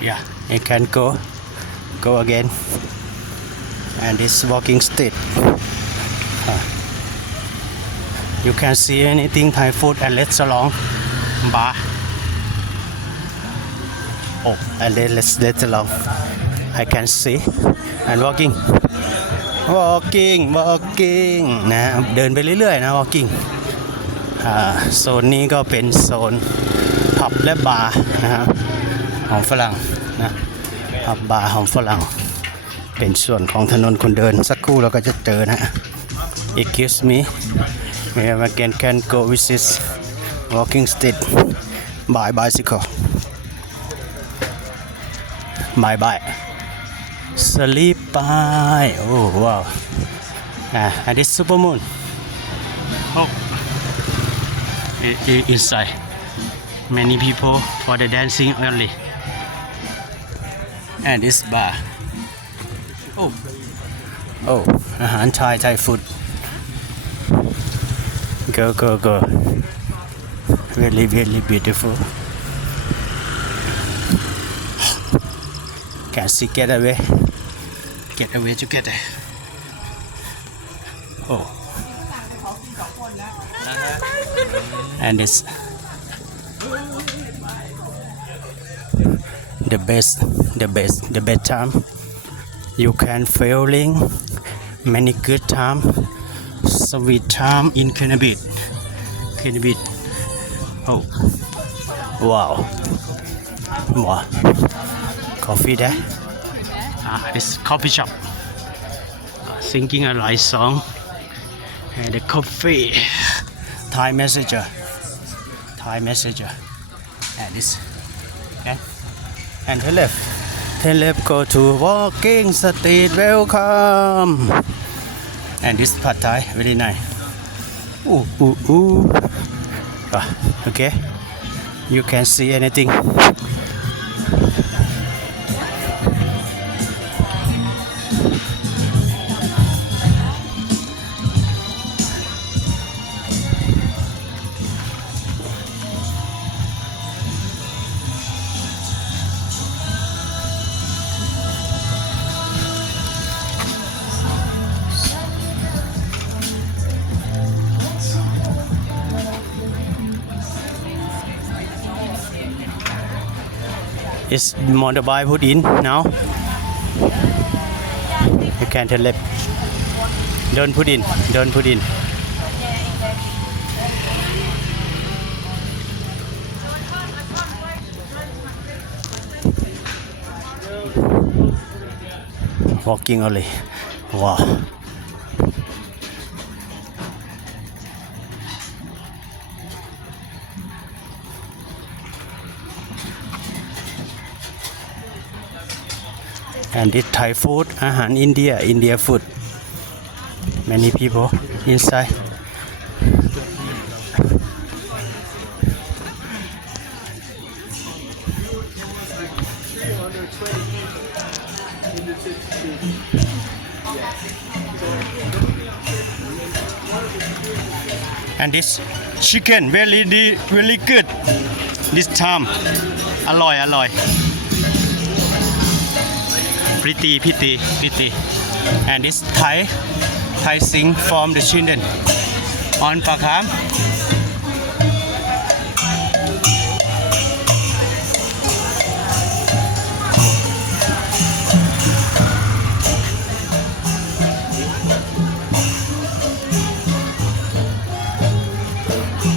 yeah you can go go again and it's walking street Huh. you can see anything Thai food and restaurant bar oh and then let's restaurant I can see and walking walking walking นะเดินไปเรื่อยๆนะ walking อ่าโซนนี้ก็เป็นโซนผับและบาร์นะครับ ของฝรั่งนะผับบาร์ของฝรั่ง เป็นส่วนของถนนคนเดิน สักครู่เราก็จะเจอนะ Excuse me we again can go visit walking street by bicycle bye bye sleep by oh wow ah and this super moon oh inside many people for the dancing only and this bar oh oh อาหารไทยไทย food go go go really really beautiful can see get away get away together oh and this the best the best the best time. You can feeling many good time sweet time in Kenabit Kenabit oh. Wow. Wow. Coffee there? Ah this coffee shop. Ah, singing a nice song. And the coffee. Thai messenger. Thai messenger. And this and and turn left. Turn left go to walking street welcome. And this pad thai very nice. Ooh ooh ooh. Ah, okay. You can see anything is motorbike put in now you can turn left don't put in don't put in walking only wow and this Thai food อาหารอินเดีย India food many people inside and this chicken very di- very good this time อร่อยอร่อย pretty pretty pretty. And this Thai Thai sing from the children on Pakam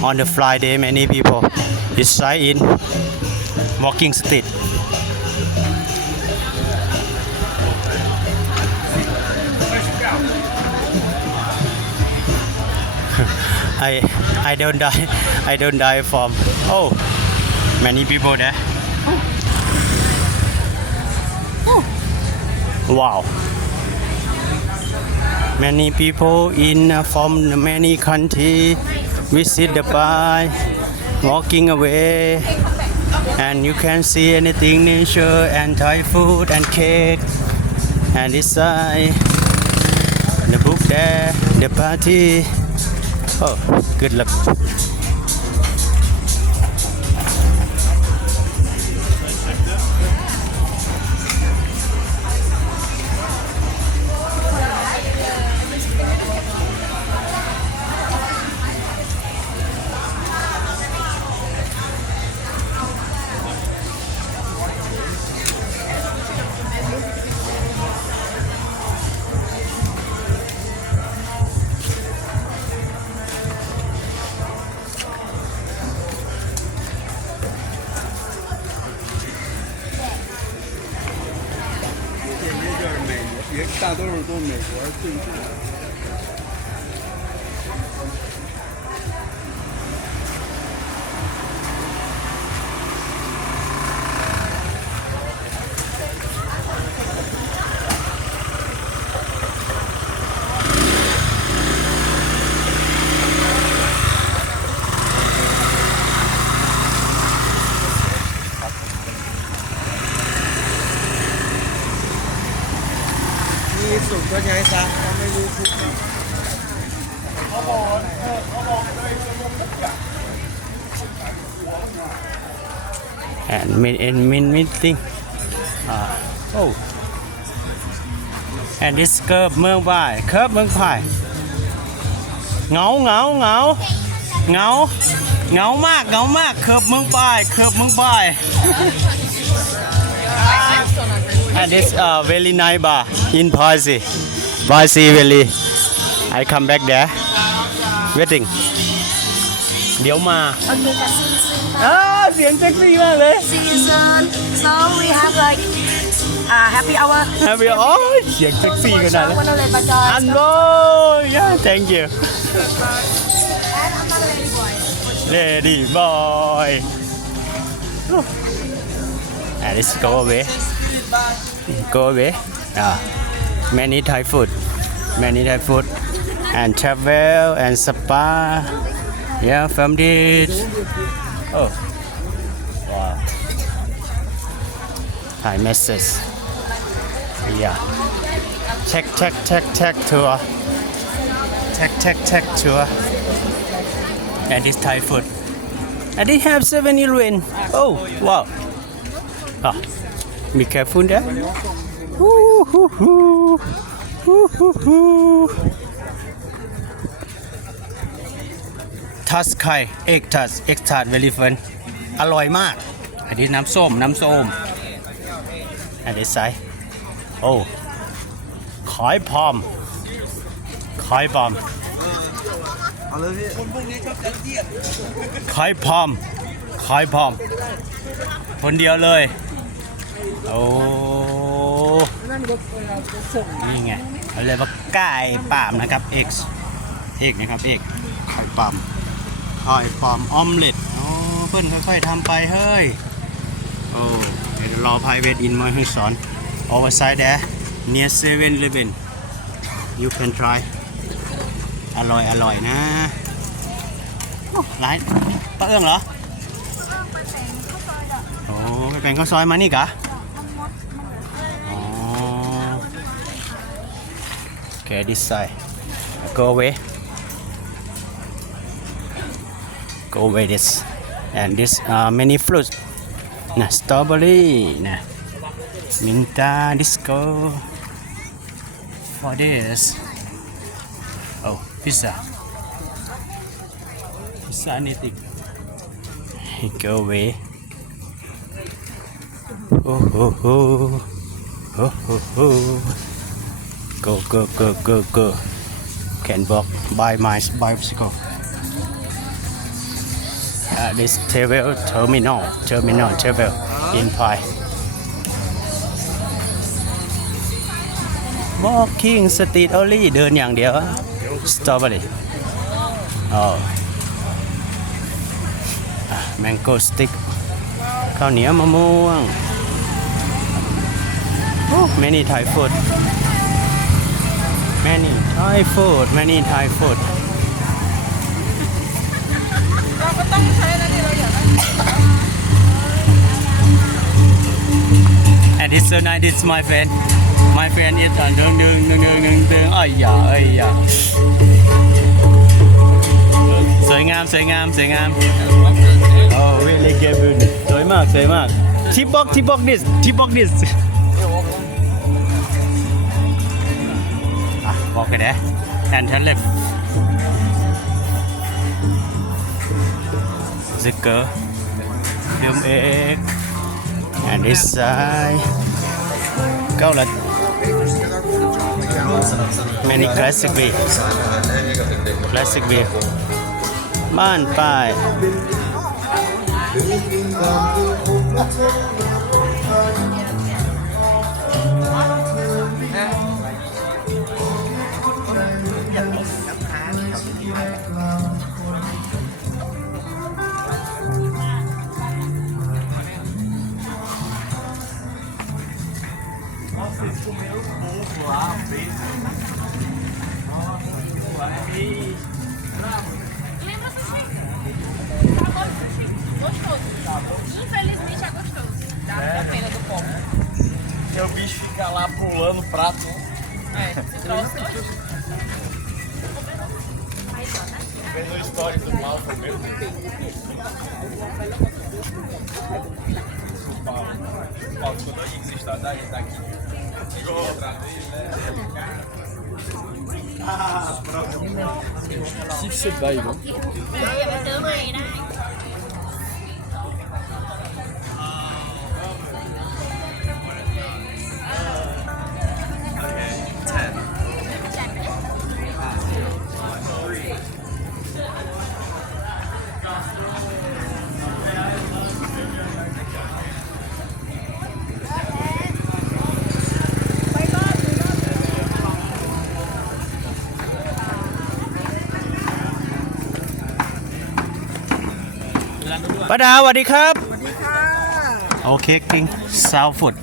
on the Friday many people is sign in walking street I I don't die I don't die from oh many people there. Wow. Many people in from many country visit the bar walking away and you can see anything nature and Thai food and cake and this side the book there the party Oh, good luck. 大多数都是美国定制的。 的。 มีสุกก็ใช้ซะถ้าไม่รู้ทุกนะ and min and min meeting uh, oh and this curve เมืองพาย curve เมืองพายเหงาเหงาเหงาเหงาเหงามากเหงามากเคิร์ฟเมืองปายเคิร์ฟเมืองปาย and this uh, very nice bar in Pasi Pasi Valley I come back there waiting เดี๋ยวมา Okay, that's season. อ้าเสียงเซ็กซี่มากเลย Season. So we have like uh, happy hour. Happy โอ้ยเสียงเซ็กซี่ขนาดนั้น Wanna let my dog. อันโบย thank you And I'm not a lady boy. lady boy and let's go away go away ah many Thai food. Many Thai food. And travel and spa. Yeah from this. Oh. Wow. Thai message yeah. Check check check check tour. Check check check tour. And this Thai food. And they have 7 Eleven. Oh, wow. Ah, be careful there. Ooh, hoo, hoo. Ooh, hoo, hoo. Tusk Kai, egg tusk, egg tart, very fun. อร่อยมาก อันนี้น้ำส้ม น้ำส้ม อันนี้ใส่โอ้ขายพร้อมขายพอม好了，พี่คนพวกนี้ชอบเยียดขายพอมขายพอม คนเดียวเลย โอ้นี่ไงเขาเรียกว่าไก่ปามนะครับ X X นะครับ X ไข่ปามไข่ปามออมเล็ตโอ้เพื่อนค่อยๆทำไปเฮ้ยโอ้เดี๋ยวรอพายเวทอินมาให้สอน overside there near 7 Eleven you can try อร่อยอร่อยนะโอ้ร้านป้าเอื้องเหรอโอ้ไปเป็นข้าวซอยมานี่กะ Okay, this side. Go away. Go away this. And this uh, many fruits. Nah, strawberry. Nah. Minta disco. For this. Oh, pizza. Pizza anything. Go away. Oh, oh, oh. Oh, oh, oh. Go go go go go can walk by my bicycle uh, this travel terminal terminal travel in Pai walking street only เดินอย่างเดียว strawberry oh Ah, mango stick ข้าวเหนียวมะม่วง many Thai food many Thai food many Thai food เราก็ต้องใช้นะนี่เราอยากได้ and it's so nice it's my friend my friend is on dung dung dung dung dung dung อ้ยาอ้ยาสวยงามสวยงามสวยงาม oh really good สวยมากสวยมาก tip box tip box this tip box this อ่ะบอกกันนะแอนเทนเล็บซิกเกอร์เดิมเอก and this side เก้าละ many classic way classic way บ้า Vendo o histórico do Mal meu O Paulo. O Paulo, quando eu digo está daí, daqui, chegou outra vez, né? Ah, pronto. Se você dá aí, é não? Eu né? ป้าดาวสวัสดีครับ สวัสดีค่ะโอเคกิงซาวฟุด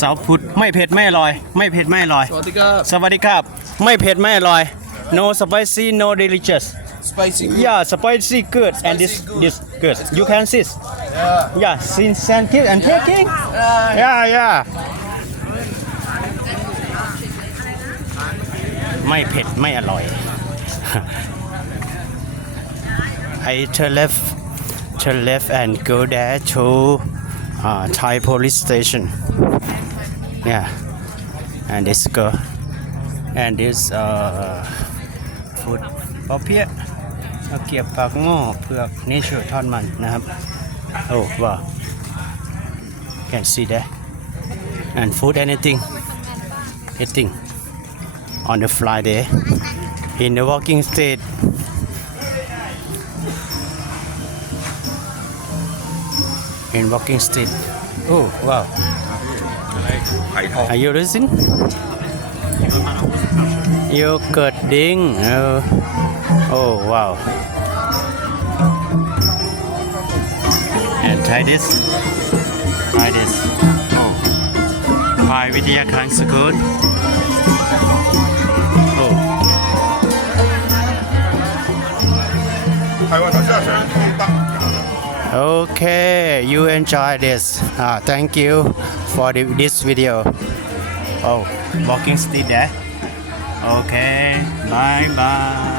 ซาวฟุดไม่เผ็ดไม่อร่อย ไม่เผ็ดไม่อร่อยสวัสดีครับสวัสดีครับ ไม่เผ็ดไม่อร่อย no spicy no delicious Spicy yeah spicy good and this Spicy good. this good you can sit Yeah. yeah since thank you and taking yeah yeah ไม่เผ็ดไม่อร่อย I turn left turn left and go there to uh, Thai police station yeah and this go and this uh, food ปอเปี๊ยะเอาเกียบปากหม้อเผือกนี่ชื่อทอดมันนะครับ โอ้ว้าว can see that and food anything anything on the fly there in the walking state in Walking Street. Oh, wow. Are you listening? You Yogurt ding. Oh, oh wow. And try this. Try this. Oh. By Vidya Khan School. Oh. 台湾的下水。Okay, you enjoy this. Ah, thank you for the, this video. Oh, walking stick there. Okay, bye bye.